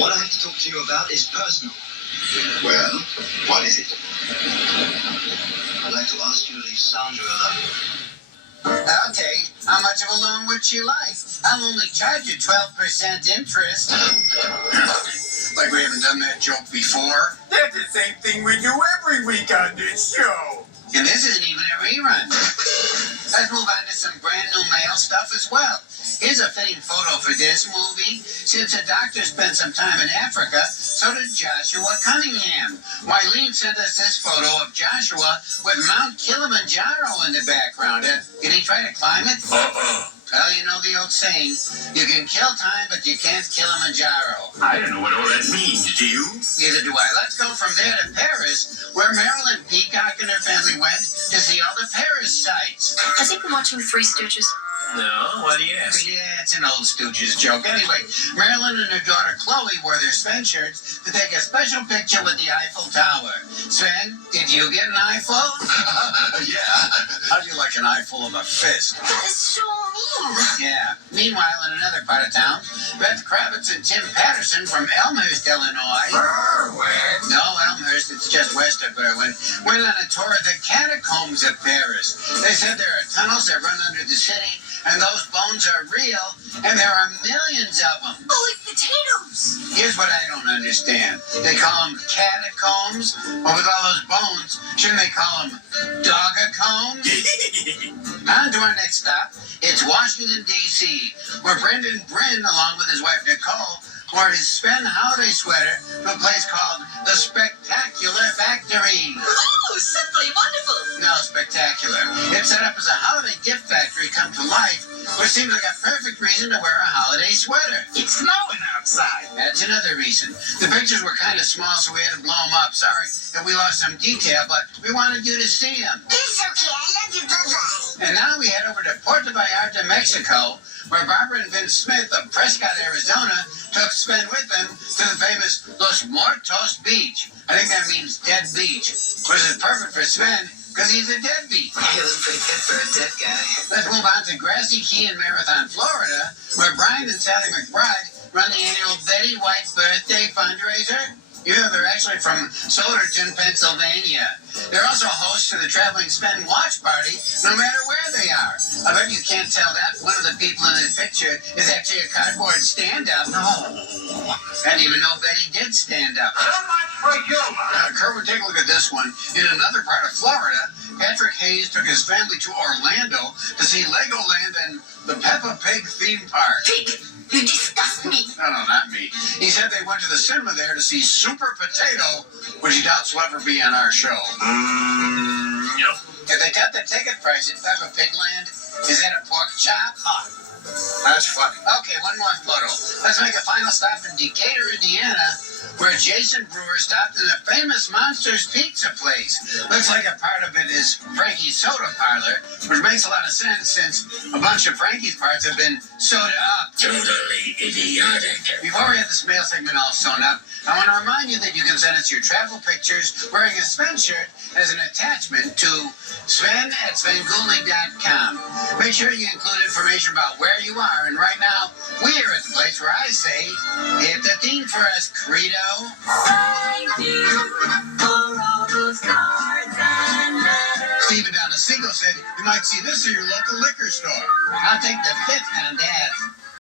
What I have to talk to you about is personal. Well, what is it? I'd like to ask you to leave Sandra alone. Okay, how much of a loan would she like? I'll only charge you 12% interest. Like we haven't done that joke before? That's the same thing we do every week on this show. And this isn't even a rerun. Let's move on to some brand new mail stuff as well. Here's a fitting photo for this movie. Since the doctor spent some time in Africa, so did Joshua Cunningham. Wileen sent us this photo of Joshua with Mount Kilimanjaro in the background. Did he try to climb it? Well, you know the old saying, you can kill time, but you can't Kilimanjaro. I don't know what all that means, do you? Neither do I. Let's go from there to Paris, where Marilyn Peacock and her family went to see all the Paris sights. Has he been watching Three Stooges? No, what do you ask? Yeah, it's an old Stooges joke. Anyway, Marilyn and her daughter Chloe wore their Sven shirts to take a special picture with the Eiffel Tower. Sven, did you get an eyeful? Yeah. How do you like an eyeful of a fist? That is so mean. Yeah. Meanwhile, in another part of town, Beth Kravitz and Tim Patterson from Elmhurst, Illinois. No, Elmhurst, it's just west of Berwyn, went on a tour of the catacombs of Paris. They said there are tunnels that run under the city, and those bones are real, and there are millions of them. Holy potatoes! Here's what I don't understand. They call them catacombs, but with all those bones, shouldn't they call them dogacombs? On to our next stop. It's Washington, D.C., where Brendan Bryn, along with his wife Nicole, wore his Sven holiday sweater to a place called the Spectacular Factory. Oh, simply wonderful! No, spectacular. It's set up as a holiday gift factory come to life, which seems like a perfect reason to wear a holiday sweater. It's snowing outside. That's another reason. The pictures were kind of small, so we had to blow them up. Sorry that we lost some detail, but we wanted you to see them. It's okay, I love you, bye-bye. And now we head over to Puerto Vallarta, Mexico, where Barbara and Vince Smith of Prescott, Arizona, took Sven with them to the famous Los Muertos Beach. I think that means dead beach, which is perfect for Sven because he's a deadbeat. He was pretty good for a dead guy. Let's move on to Grassy Key in Marathon, Florida, where Brian and Sally McBride run the annual Betty White birthday fundraiser. You know, they're actually from Soderton, Pennsylvania. They're also hosts to the Traveling Sven Watch Party, no matter where they are. I bet you can't tell that one of the people in this picture is actually a cardboard stand-up. No. I didn't even know Betty did stand up. So much for humor. Kerwin, take a look at this one. In another part of Florida, Patrick Hayes took his family to Orlando to see Legoland and the Peppa Pig theme park. Pig, you disgust me. No, not me. He said they went to the cinema there to see Super Potato, which he doubts will ever be on our show. No. If they cut the ticket price at Peppa Pig Land, is that a pork chop? That's funny. Okay, one more photo. Let's make a final stop in Decatur, Indiana, where Jason Brewer stopped in the famous Monsters Pizza place. Looks like a part of it is Frankie's Soda Parlor, which makes a lot of sense since a bunch of Frankie's parts have been soda up. Totally idiotic. Before we have this mail segment all sewn up, I want to remind you that you can send us your travel pictures wearing a Sven shirt as an attachment to Sven@Svengoolie.com. Make sure you include information about where you are, and right now, we're at the place where I say, hit the theme for us, Credo. Thank you for all those cards and letters. Stephen Donacigo said you might see this at your local liquor store. I'll take the fifth on that.